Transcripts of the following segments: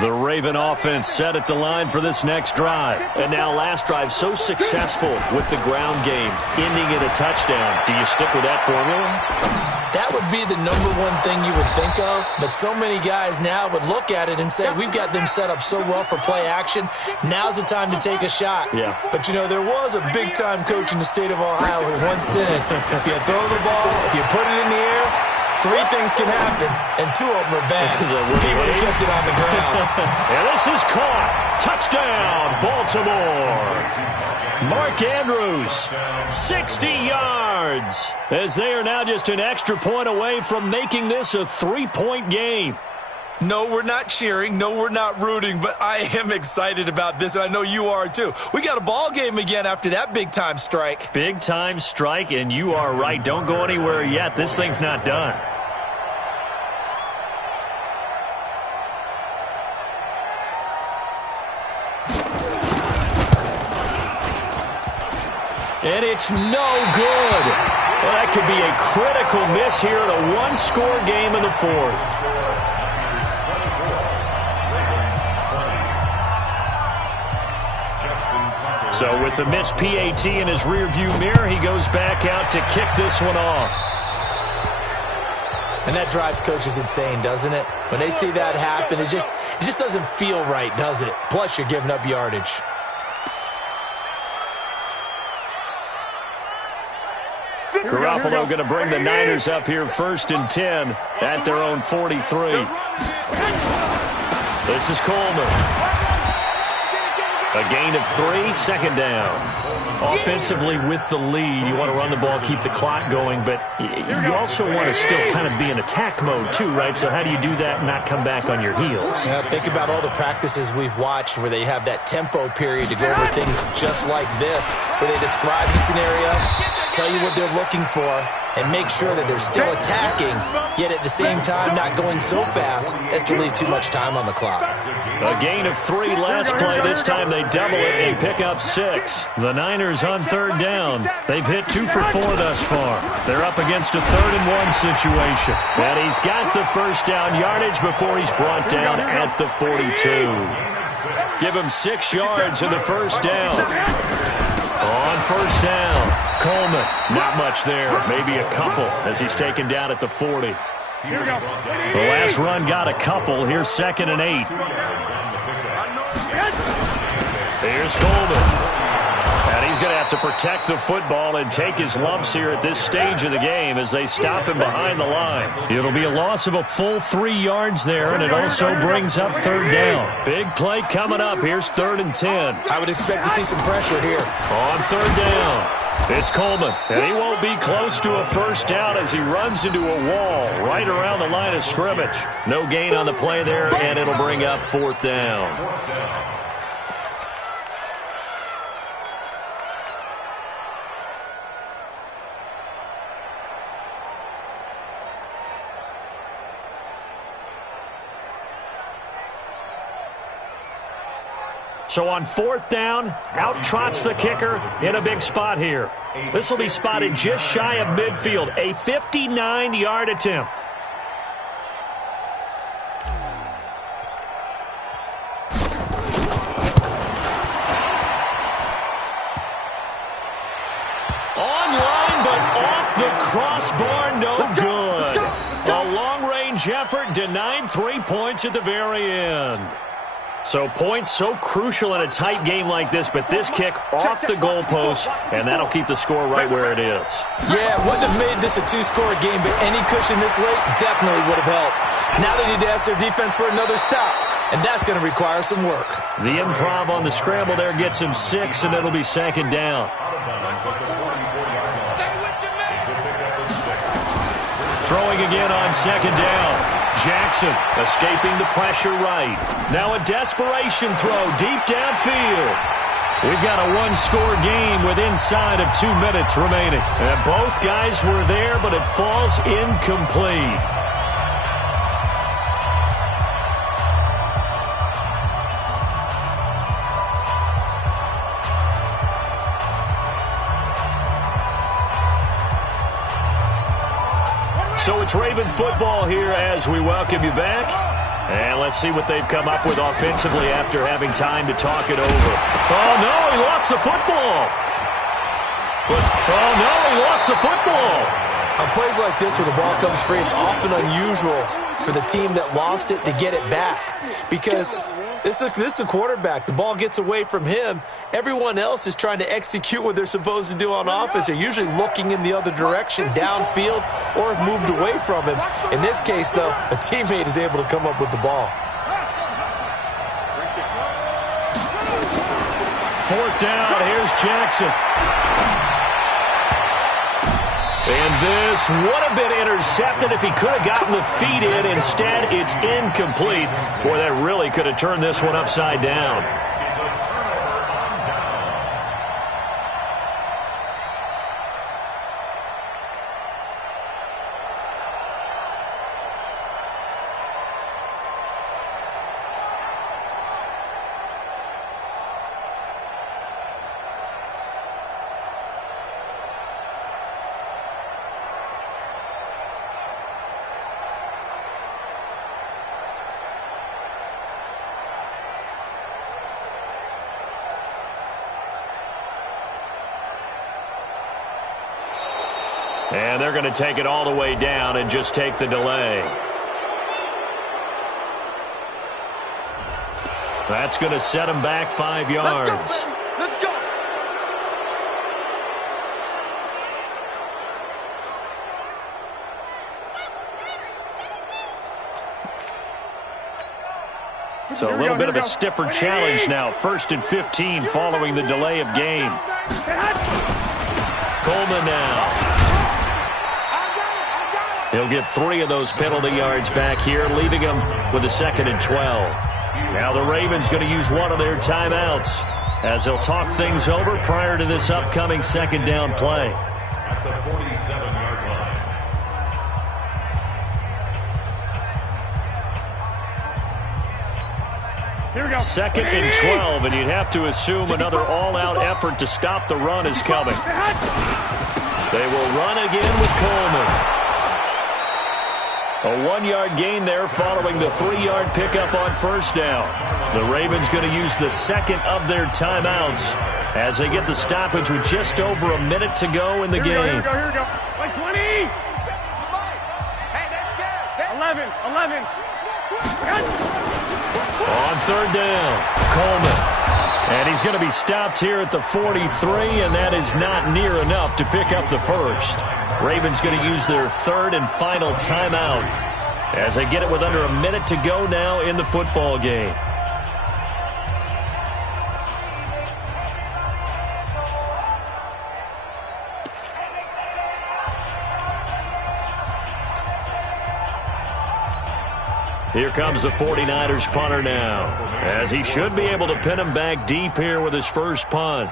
The Raven offense set at the line for this next drive. And now last drive so successful with the ground game, ending in a touchdown. Do you stick with that formula? That would be the number one thing you would think of, but so many guys now would look at it and say, we've got them set up so well for play action, now's the time to take a shot. Yeah. But, you know, there was a big-time coach in the state of Ohio who once said, if you throw the ball, if you put it in the air, three things can happen, and two of them are bad. He would have kept it on the ground. And this is caught. Touchdown, Baltimore. Mark Andrews, 60 yards, as they are now just an extra point away from making this a 3-point game. No, we're not cheering. No, we're not rooting, but I am excited about this, and I know you are too. We got a ball game again after that big-time strike. Big-time strike, and you are right. Don't go anywhere yet. This thing's not done. And it's no good. Well, that could be a critical miss here in a one-score game in the fourth. So with the missed PAT in his rearview mirror, he goes back out to kick this one off. And that drives coaches insane, doesn't it? When they see that happen, it just doesn't feel right, does it? Plus, you're giving up yardage. Garoppolo going to bring the Niners up here 1st and 10 at their own 43. This is Coleman. A gain of 3, second down. Offensively with the lead, you want to run the ball, keep the clock going, but you also want to still kind of be in attack mode too, right? So how do you do that and not come back on your heels? Yeah, think about all the practices we've watched where they have that tempo period to go over things just like this, where they describe the scenario, tell you what they're looking for, and make sure that they're still attacking, yet at the same time not going so fast as to leave too much time on the clock. A gain of 3 last play. This time they double it and pick up 6. The Niners on 3rd down. They've hit 2 for 4 thus far. They're up against a 3rd and 1 situation. And he's got the first down yardage before he's brought down at the 42. Give him 6 yards in the first down. On first down, Coleman, not much there, maybe a couple as he's taken down at the 40. The last run got a couple. Here's 2nd and 8. Here's Coleman. And he's going to have to protect the football and take his lumps here at this stage of the game as they stop him behind the line. It'll be a loss of a full 3 yards there, and it also brings up 3rd down. Big play coming up. Here's 3rd and 10. I would expect to see some pressure here. On 3rd down. It's Coleman, and he won't be close to a first down as he runs into a wall right around the line of scrimmage. No gain on the play there, and it'll bring up 4th down. So on 4th down, out trots the kicker in a big spot here. This will be spotted just shy of midfield, a 59-yard attempt. Online, but off the crossbar, no good. A long-range effort denied 3 points at the very end. So points so crucial in a tight game like this, but this kick off the goalpost, and that'll keep the score right where it is. Yeah, it wouldn't have made this a 2-score game, but any cushion this late definitely would have helped. Now they need to ask their defense for another stop, and that's going to require some work. The improv on the scramble there gets him 6, and it'll be 2nd down. Throwing again on 2nd down. Jackson escaping the pressure right. Now a desperation throw deep downfield. We've got a 1-score game with inside of 2 minutes remaining. And both guys were there, but it falls incomplete. So it's Raven football here as we welcome you back. And let's see what they've come up with offensively after having time to talk it over. Oh, no, he lost the football. Oh, no, he lost the football. On plays like this where the ball comes free, it's often unusual for the team that lost it to get it back. Because this is a quarterback. The ball gets away from him. Everyone else is trying to execute what they're supposed to do on offense. They're usually looking in the other direction, downfield, or have moved away from him. In this case, though, a teammate is able to come up with the ball. 4th down. Here's Jackson. And this would have been intercepted if he could have gotten the feet in. Instead, it's incomplete. Boy, that really could have turned this one upside down. And they're going to take it all the way down and just take the delay. That's going to set them back 5 yards. Let's go. So a little bit of a stiffer challenge now. 1st and 15 following the delay of game. Coleman now. He'll get 3 of those penalty yards back here, leaving him with a 2nd and 12. Now the Ravens going to use one of their timeouts as they'll talk things over prior to this upcoming 2nd down play. At the 47-yard line. Here we go. 2nd and 12, and you'd have to assume another all-out effort to stop the run is coming. They will run again with Coleman. A 1-yard gain there following the 3-yard pickup on 1st down. The Ravens going to use the 2nd of their timeouts as they get the stoppage with just over a minute to go in the game. Here we go. Like 20. Hey, that's good. 11. On 3rd down, Coleman. And he's going to be stopped here at the 43, and that is not near enough to pick up the 1st. Ravens going to use their 3rd and final timeout as they get it with under a minute to go now in the football game. Here comes the 49ers punter now, as he should be able to pin him back deep here with his first punt.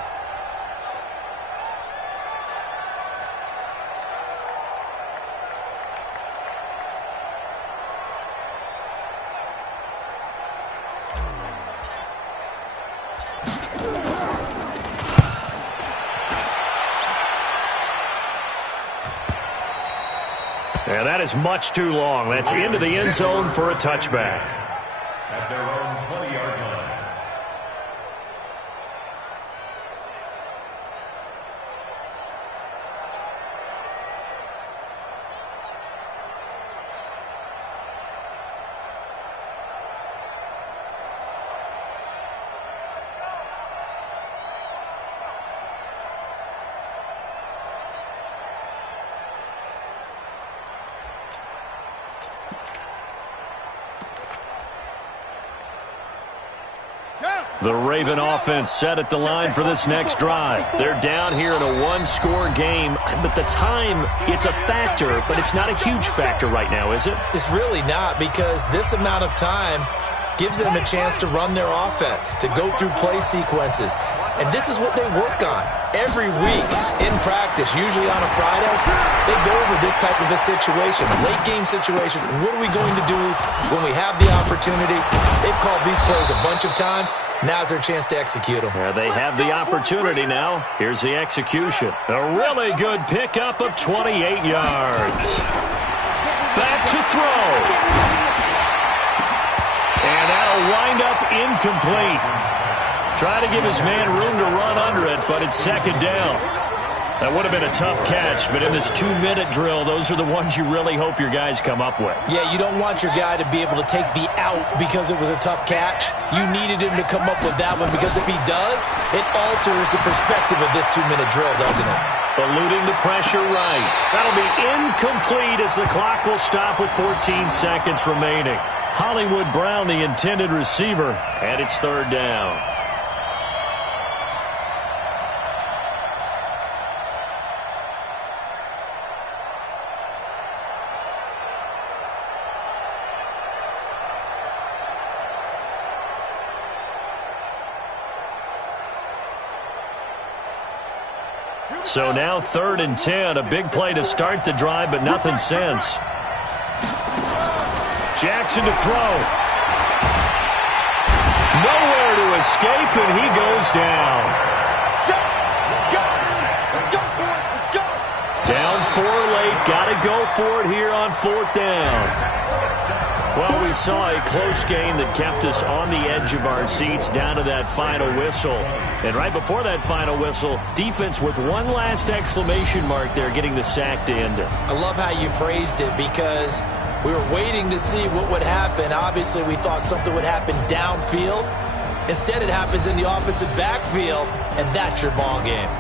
And that is much too long. That's into the end zone for a touchback. At their own 20-yard line. The Raven offense set at the line for this next drive. They're down here in a one-score game, but the time, it's a factor, but it's not a huge factor right now, is it? It's really not, because this amount of time gives them a chance to run their offense, to go through play sequences. And this is what they work on every week in practice, usually on a Friday. They go over this type of a situation, late game situation. What are we going to do when we have the opportunity? They've called these plays a bunch of times. Now's their chance to execute them. Yeah, they have the opportunity now. Here's the execution. A really good pickup of 28 yards. Back to throw. incomplete. Try to give his man room to run under it, but it's second down. That would have been a tough catch, but in this 2-minute drill, those are the ones you really hope your guys come up with. Yeah, you don't want your guy to be able to take the out because it was a tough catch. You needed him to come up with that one because if he does, it alters the perspective of this 2-minute drill, doesn't it? Eluding the pressure right. That'll be incomplete as the clock will stop with 14 seconds remaining. Hollywood Brown, the intended receiver, and it's third down. So now 3rd and 10, a big play to start the drive, but nothing since. Jackson to throw. Nowhere to escape, and he goes down. Down 4 late, got to go for it here on 4th down. Well, we saw a close game that kept us on the edge of our seats down to that final whistle. And right before that final whistle, defense with one last exclamation mark there, getting the sack to end it. I love how you phrased it because we were waiting to see what would happen. Obviously, we thought something would happen downfield. Instead, it happens in the offensive backfield, and that's your ball game.